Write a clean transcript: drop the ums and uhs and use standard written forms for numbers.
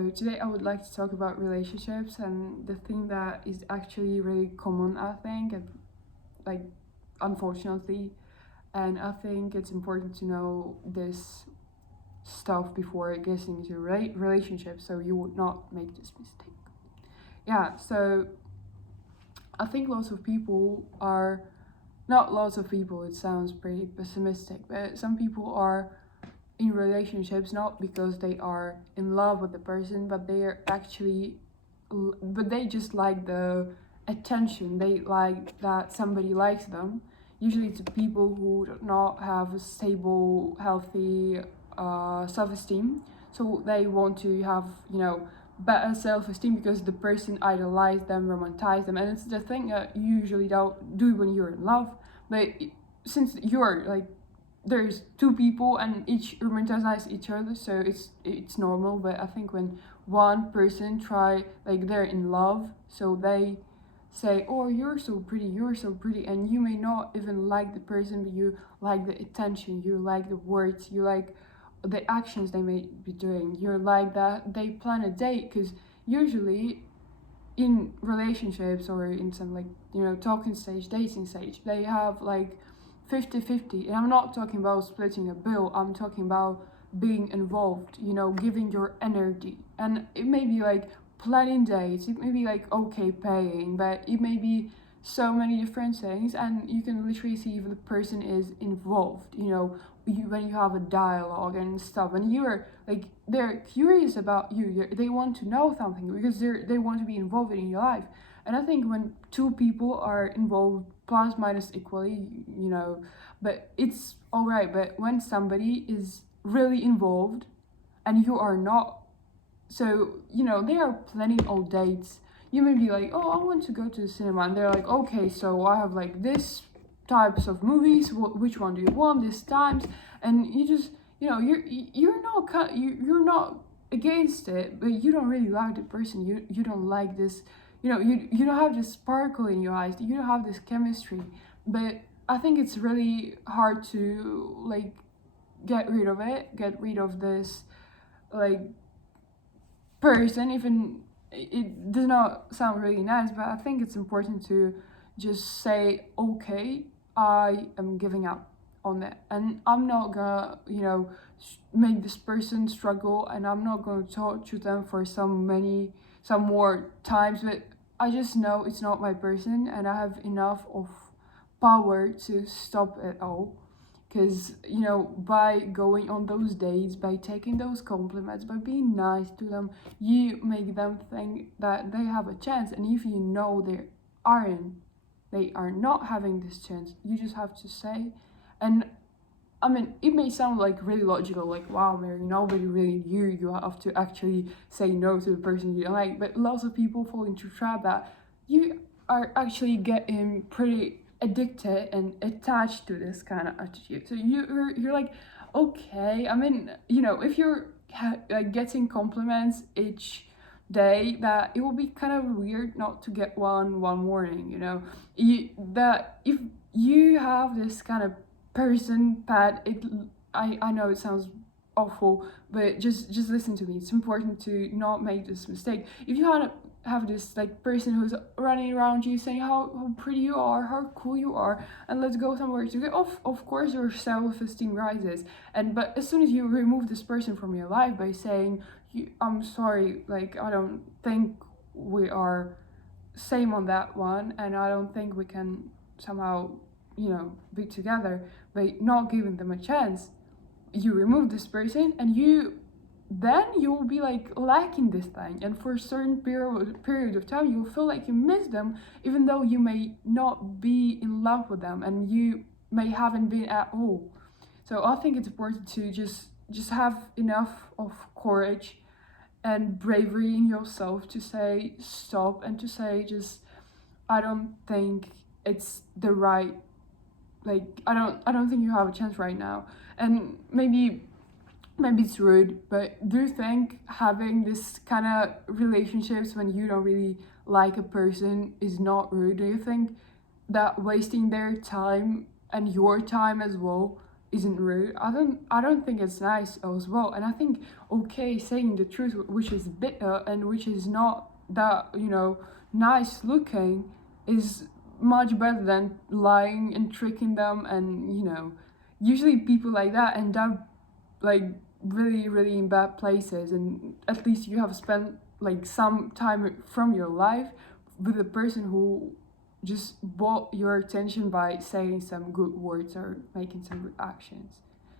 So today I would like to talk about relationships and the thing that is actually really common, I think, and like unfortunately, and I think it's important to know this stuff before getting into relationships so you would not make this mistake. Yeah, so I think lots of people are not lots of people, it sounds pretty pessimistic, but some people are in relationships not because they are in love with the person, but they are actually but they just like the attention, they like that somebody likes them. Usually it's people who do not have a stable healthy self-esteem, so they want to have better self-esteem because the person idolize them, romanticize them, and it's the thing that you usually don't do when you're in love. But since you're like there's two people and each romanticize each other, so it's normal. But I think when one person try like they're in love, so they say, oh, you're so pretty, you're so pretty, and you may not even like the person, but you like the attention, you like the words, you like the actions they may be doing, you're like that they plan a date. Because usually in relationships or in some talking stage, dating stage, they have like 50-50, and I'm not talking about splitting a bill, I'm talking about being involved, giving your energy. And it may be like planning dates, it may be like okay paying, but it may be so many different things, and you can literally see if the person is involved, when you have a dialogue and stuff, and you're like they're curious about you, they want to know something because they want to be involved in your life. And I think when two people are involved plus minus equally, but it's all right. But when somebody is really involved and you are not, so they are planning all dates. You may be like, oh, I want to go to the cinema, and they're like, okay, so I have like this types of movies, which one do you want this times? And you just you're not against it, but you don't really like the person, you don't like this, you don't have this sparkle in your eyes, you don't have this chemistry. But I think it's really hard to like get rid of this like person. Even it does not sound really nice, but I think it's important to just say, okay, I am giving up on it, and I'm not gonna make this person struggle, and I'm not gonna talk to them for some more times. But I just know it's not my person, and I have enough of power to stop it all. Because by going on those dates, by taking those compliments, by being nice to them, you make them think that they have a chance. And if you know they are not having this chance, you just have to say. And I mean, it may sound like really logical, like, wow, Mary, nobody really knew, you have to actually say no to the person you don't like. But lots of people fall into trap that you are actually getting pretty addicted and attached to this kind of attitude. So you're like, okay, I mean, if you're like getting compliments each day, that it will be kind of weird not to get one morning. That if you have this kind of person pet, I know it sounds awful, but just listen to me. It's important to not make this mistake. If you have this like person who's running around you saying how pretty you are, how cool you are, and let's go somewhere together, of course your self-esteem rises. And but as soon as you remove this person from your life by saying, I'm sorry, like I don't think we are same on that one, and I don't think we can somehow be together, by not giving them a chance, you remove this person, and then you will be like lacking this thing, and for a certain period of time you'll feel like you miss them, even though you may not be in love with them and you may haven't been at all. So I think it's important to just have enough of courage and bravery in yourself to say stop, and to say just, I don't think it's the right, like I don't think you have a chance right now. And maybe it's rude, but do you think having this kind of relationships when you don't really like a person is not rude? Do you think that wasting their time and your time as well isn't rude. I don't think it's nice as well. And I think okay saying the truth, which is bitter and which is not that, nice looking, is much better than lying and tricking them. And usually people like that end up like really really in bad places, and at least you have spent like some time from your life with a person who just bought your attention by saying some good words or making some good actions.